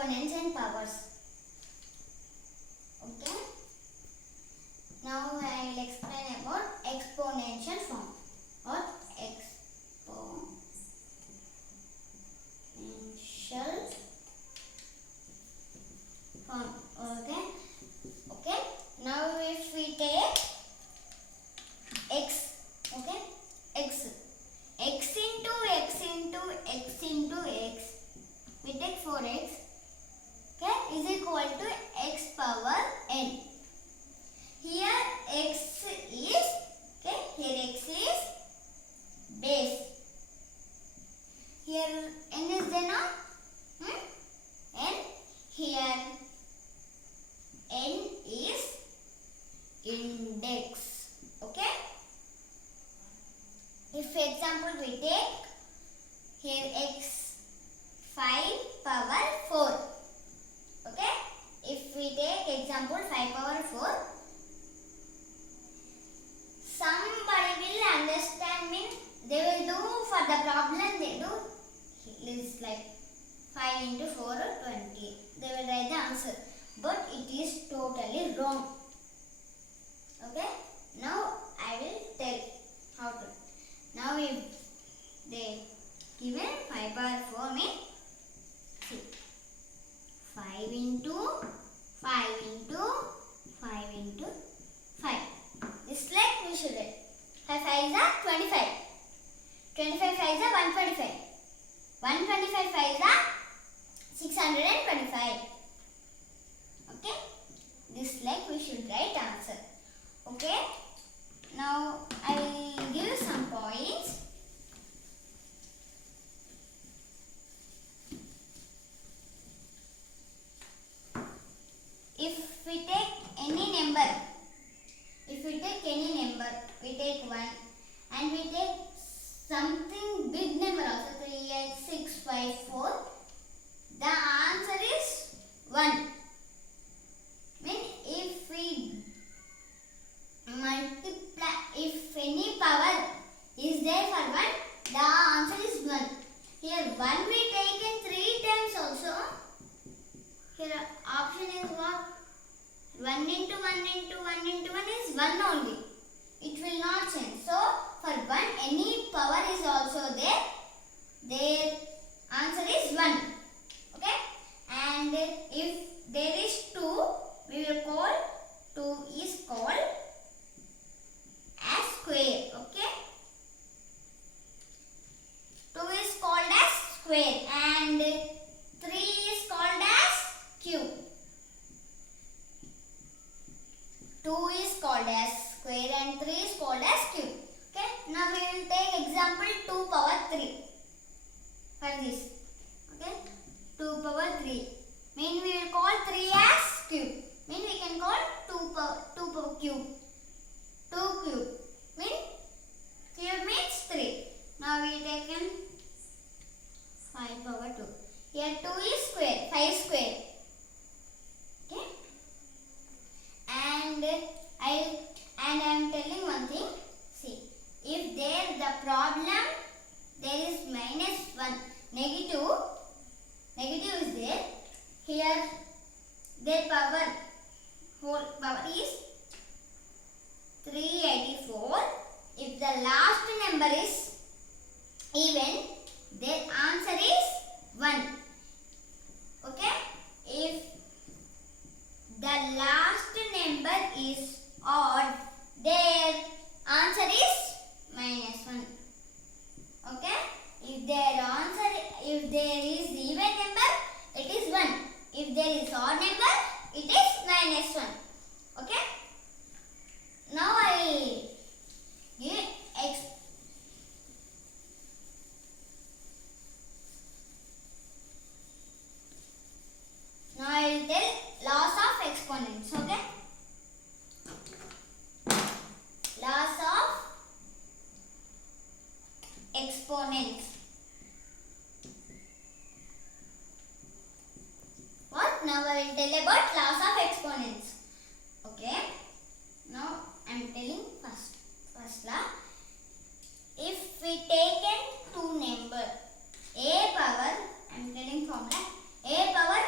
exponents and powers. Okay. Now I will explain about exponential form or exponential form. Okay. Now if we take x, okay, x into x into x into x, we take 4x, okay, is equal to x power n. Here x is, okay, here x is base. Here n is there now? N. Here n is index. Okay. If for example we take here x 5 power 4. Okay. If we take example 5 power 4. Somebody will understand, means they will do for the problem, they do is like 5 into 4 or 20. They will write the answer, but it is totally wrong. Okay. Now I will tell how to. Now if they given 5 power 4 means 5 into 5 into 5 into 5. This like we should write. 5 5 is a 25. 25 5 is a 125. 125 5 is a 625. Okay. This like we should write answer. Okay. Now I will give some points. If we take any number, we take 1 and we take something big number also, 3, 8, 6, 5, 4, the answer is 1. Mean if we multiply, if any power is there for 1, the answer is 1. Here 1 we take in 3 times also. Here option is what? 1 into 1 into 1 into 1 is 1 only. It will not change. So for 1 any power is also there. Their answer is 1. Okay. And if there is 2, we will call 2 is called as square. Okay. 2 is called as square and 3 is called as cube. 2 is called as square and 3 is called as cube. Okay. Now we will take example 2 power 3 for this. Okay. 2 power 3. Mean we will call 3 as cube. Mean we can call 2 power cube. 2 cube. Mean cube means 3. Now we taken 5 power 2. Here 2 is square. 5 square. Okay. And I am telling one thing. See, if there the problem there is -1, negative is there. Here their whole power is 384. If the last number is even, their answer is 1. Okay. If the last number is odd, their answer is -1. Okay. If there is even number, it is 1. If there is odd number, it is -1. Okay. Now I give Now I will tell laws of exponents. Okay. Laws of exponents. What? Now I will tell about laws of exponents. Okay. Now I am telling first law. If we taken two number a power, I am telling formula, a power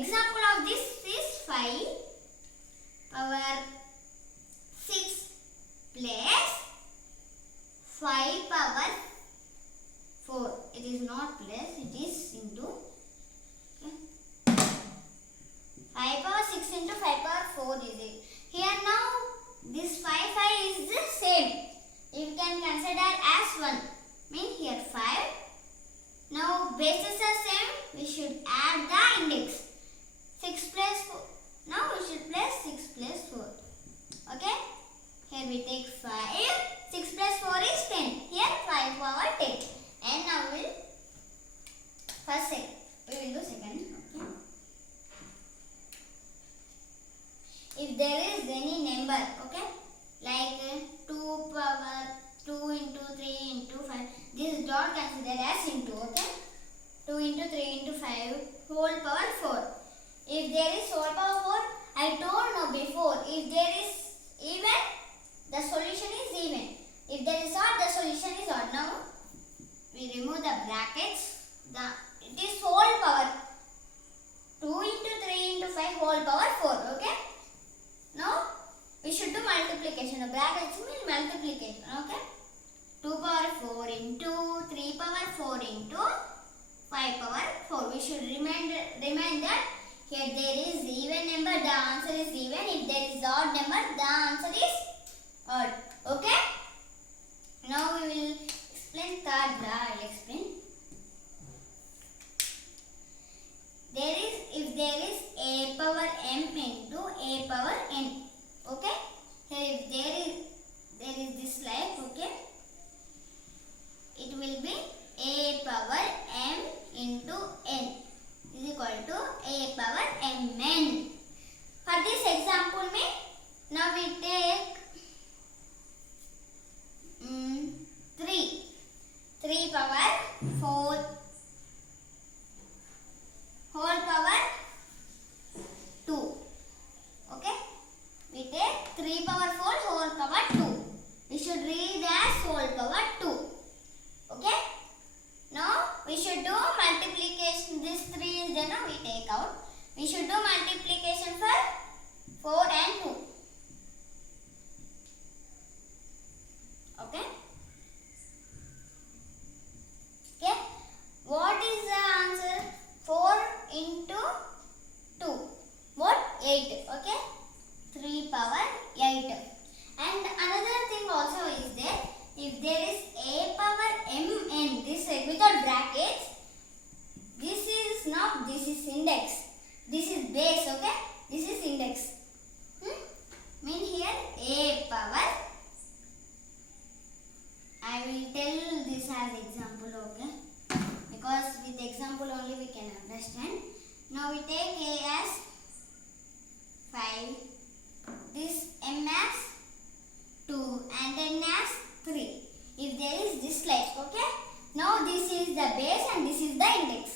example of this is 5 power 6 plus 5 power 4. It is not plus, it is into. Okay. 5 power 6 into 5 power 4 is it. Here now this 5 is the same. You can consider as 1. Mean here 5. Now bases are same. We should add the index. 6 plus 4. Now we should plus 6 plus 4. Okay. Here we take 5. 6 plus 4 is 10. Here 5 power 10. And now we will do second. Okay. If there is any number, okay, like 2 power 2 into 3 into 5, this is not considered as into, okay. 2 into 3 into 5 whole power 4. If there is whole power 4, I told no before, if there is even, the solution is even. If there is odd, the solution is odd. Now we remove the brackets. It is whole power 2 into 3 into 5 whole power 4. Okay. Now we should do multiplication. The brackets mean multiplication. Okay. 2 power 4 into 3 power 4 into 5 power 4. We should remind that here there is even number, the answer is even. If there is odd number, the answer is odd. Okay. Now we will explain third law. I will explain. If there is a power m into a power n. Okay. Here if there is this like, okay, it will be a power m into n is equal to a power mn. For this example, now we take 3 power 4 whole power 2. Okay, we take 3 power 4 whole power 2. We should read as whole power 2. Okay, now we should do multiplication. This 3 is there, now we take out. We should do multiplication for 4 and 2. Okay. Okay. What is the answer? 4 into 2. What? 8. Okay. 3 power 8. And another thing also is there. If there is a power mn, this without brackets, this is not, this is index. This is base. Okay. This is index. Mean here a power. I will tell this as example, okay, because with example only we can understand. Now we take a as 5, this m as 2 and n as 3. If there is this like, okay, now this is the base and this is the index.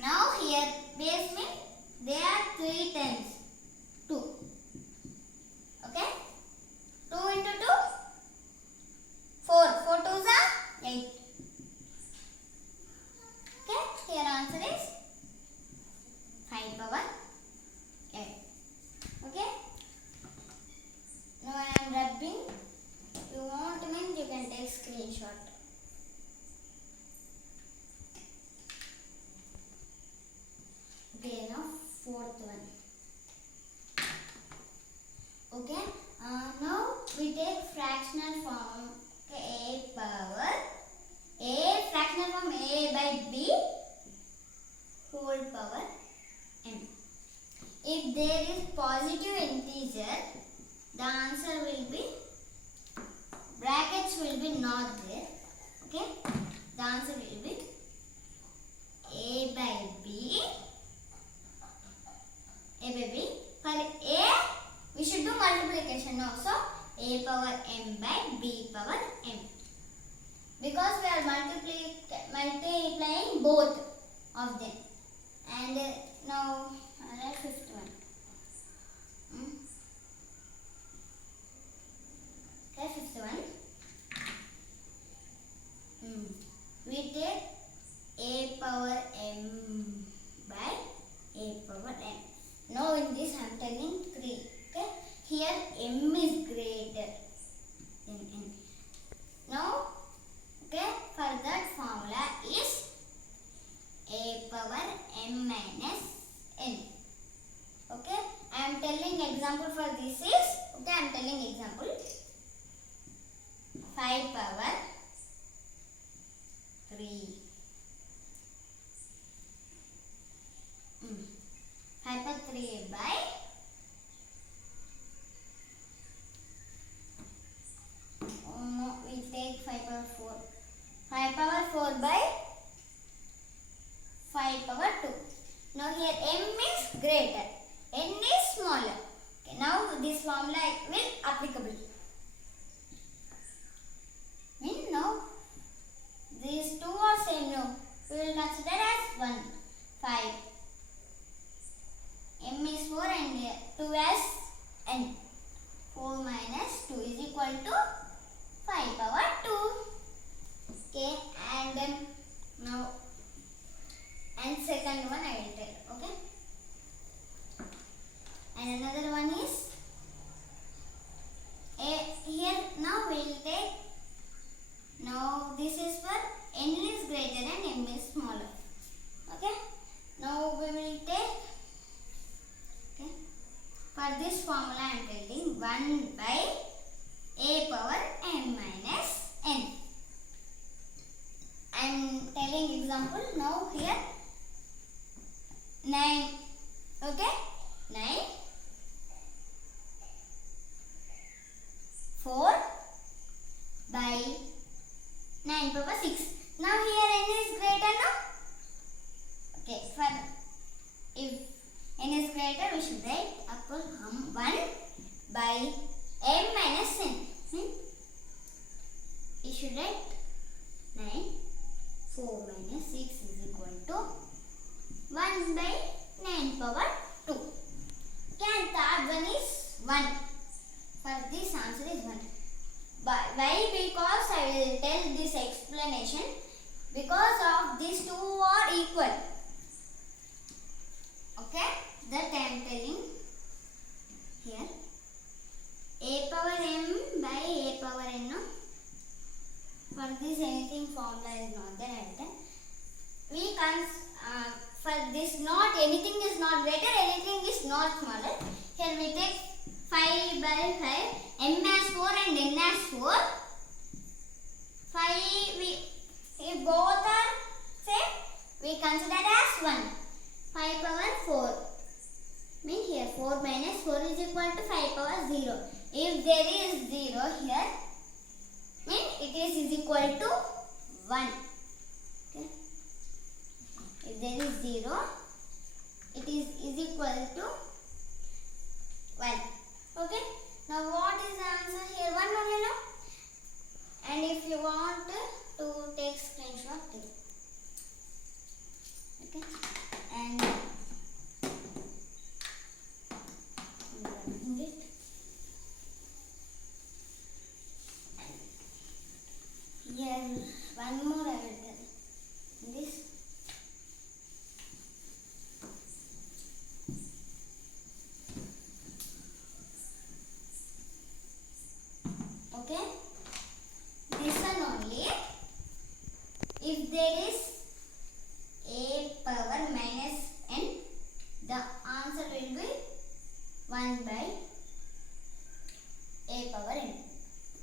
Now here base means they are 3 times 2. Okay, 2 into 2 4. 4 2s are 8. Okay, here answer is 5 power 8. Okay. Now I am rubbing. You want means you can take screenshot. Okay, now fourth one. Okay. Now we take fractional form. A power a fractional form a by b whole power m. If there is positive integer, the answer will be, brackets will be not there. Okay, the answer will be a by b. For a we should do multiplication also. A power m by b power m. Because we are multiplying both of them. And now fifth one. Okay, fifth one. We take a power m minus n. Okay, I am telling example for this is, okay, I am telling example 5 power 3. 5 power 3 by we take 5 power 4. 5 power 4 by 5 power 2. Now here m is greater, n is smaller. Okay, now this formula will applicable. Mean now these two are same. No, we will consider as 1. 5. M is 4 and 2 as n. 4 minus 2 is equal to 5 power 2. Okay, and then now and second one I will tell. Okay, and another one is here. Now we will take. Now this is for n is greater and m is smaller. Okay, now we will take. Okay, for this formula I am telling 1 by a power n minus n. I am telling example now here 9. Okay, 9 4 by 9 power 6. Now here n is greater, no? Okay, for if n is greater, we should write of course 1 by m minus n. We should write 9 4 minus 6 is equal to 1 by 9 power 2. Okay, and third one is 1. For this answer is 1. Why? Because I will tell this explanation. Because of these two are equal. Okay, that I am telling here. A power m by a power n. No? For this anything formula is not there. We can for this not anything is not greater, anything is not smaller. Here we take 5 by 5, m as 4 and n as 4. 5 if both are same, we consider as 1. 5 power 4. Mean here 4 minus 4 is equal to 5 power 0. If there is 0 here, mean it is equal to 1. Okay. If there is 0, it is equal to 1. Okay. Now what is the answer here? 1 only, no? And if you want to take screenshot, take. Okay. And here one more I will tell. This. Okay, this one only. If there is a power minus n, the answer will be 1 by a power n.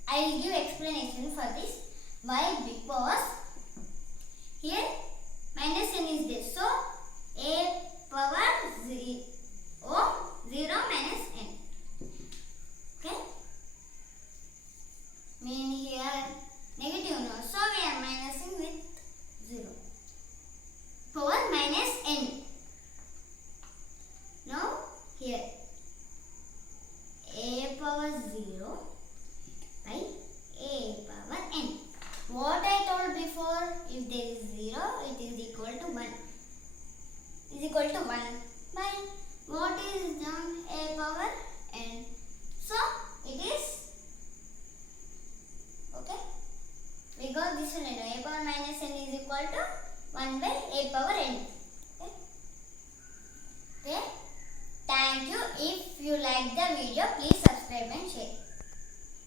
I will give explanation for this. Why? Because here minus n is there. So a power 0 minus n. Okay. Mean here negative no. So we are minusing with 0. Power minus n. Now here a power 0 by a power n. What I told before, if there is 0, it is equal to 1. Is equal to 1 by what is done? A power n. So it is okay. We got this one. A power minus n is equal to 1 by a power n. Okay. Okay. Thank you. If you like the video, please